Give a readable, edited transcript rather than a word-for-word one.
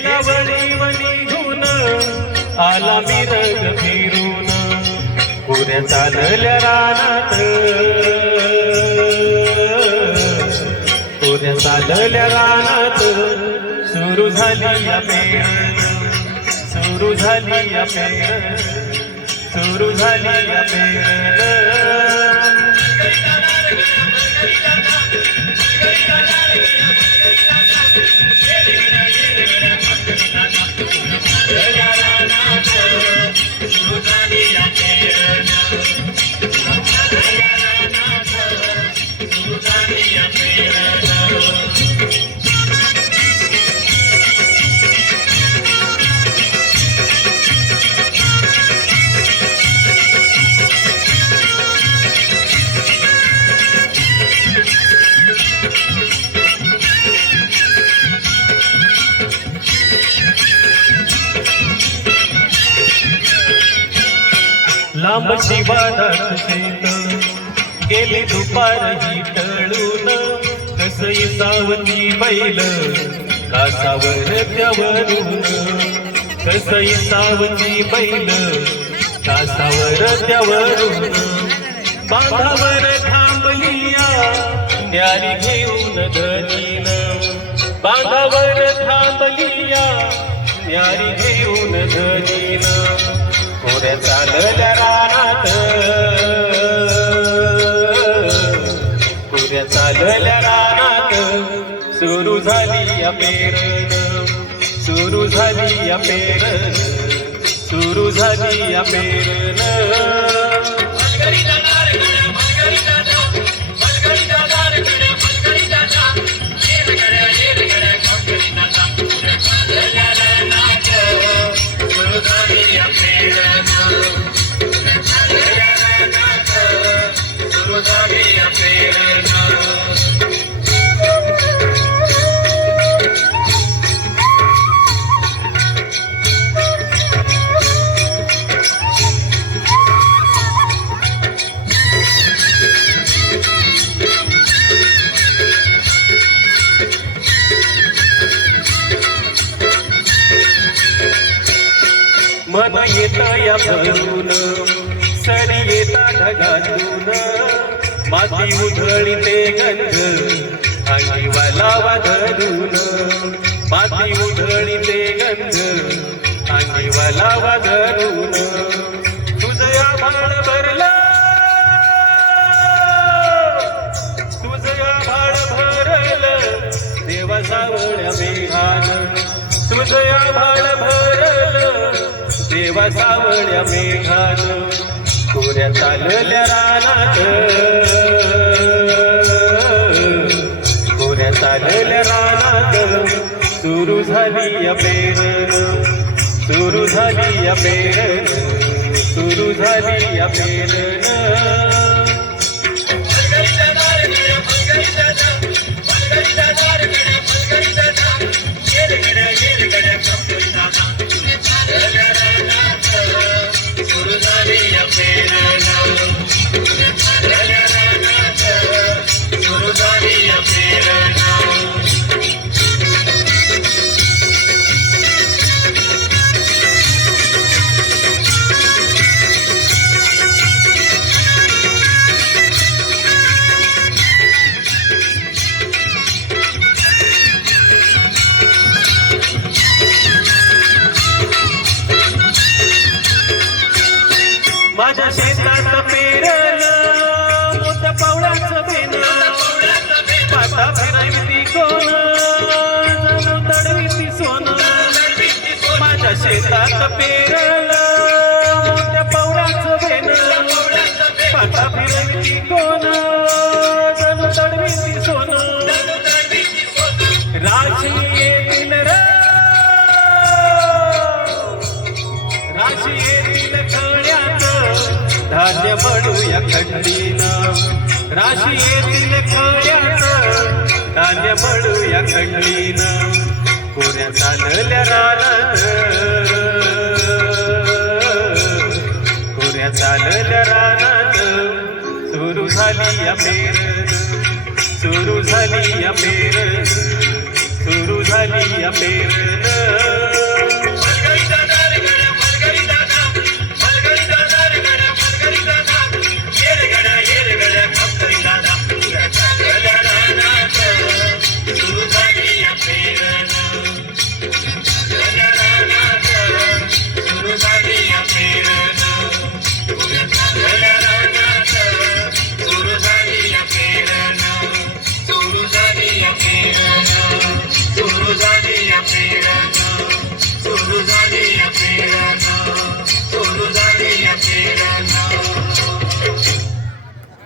गेला वळीवणी घेऊन आला मिरग फिरून पुऱ्या चालल्या रानात पुऱ्या चालल्या रानात सुरू झाली या पेरण सुरू झाली या पेरण सुरू झाली या पेरण लांब शिवारात शेत गेली दुपार ही टळून कसई सावती बैल कासावर त्यावरून कसई सावती बैल कासावर त्यावरून बांधावर थांबलिया न्यारी घेऊन धनीन बांधावर थांबलिया न्यारी घेऊन धनीन पुऱ्या चालल्या रानात पुऱ्या चालल्या रानात सुरू झाली या पेरण सुरू झाली या पेरण सुरू झाली या पेरण मन येता या भरून सरी येता ढगातून माती उधळीते गंध अंगीवाला वाधरून माती उधळीते गंध अंगीवाला वाधरून तुझं आभाळ भरलं तुझं आभाळ भरलं देवा सावळ्या मेघान तुझं आभाळ भरलं देवा सावळ्या मेघान पुऱ्या चालल्या रानात पुऱ्या चालल्या रानात सुरू झाली या पेरण सुरू झाली या पेरण सुरू झाली या पेरण माझ्या शेतात पेरलं मोठ्या पावळ्याचं बेन पाटा फिरायती कोण जणू तडवीती सोनं माझ्या शेतात पेरलं मोठ्या पावळ्याचं बेन पाटा फिरायती कोण जणू तडवीती सोनं राशी येतील राशी येतील खळ्यात धान्य म्हणूया खंडीनं राशी येतील खळ्यात धान्य म्हणूया खंडीनं पुऱ्या चालल्या रानात पुऱ्या चालल्या रानात सुरू झाली या पेरण सुरू झाली या पेरण सुरू झाली या पेरण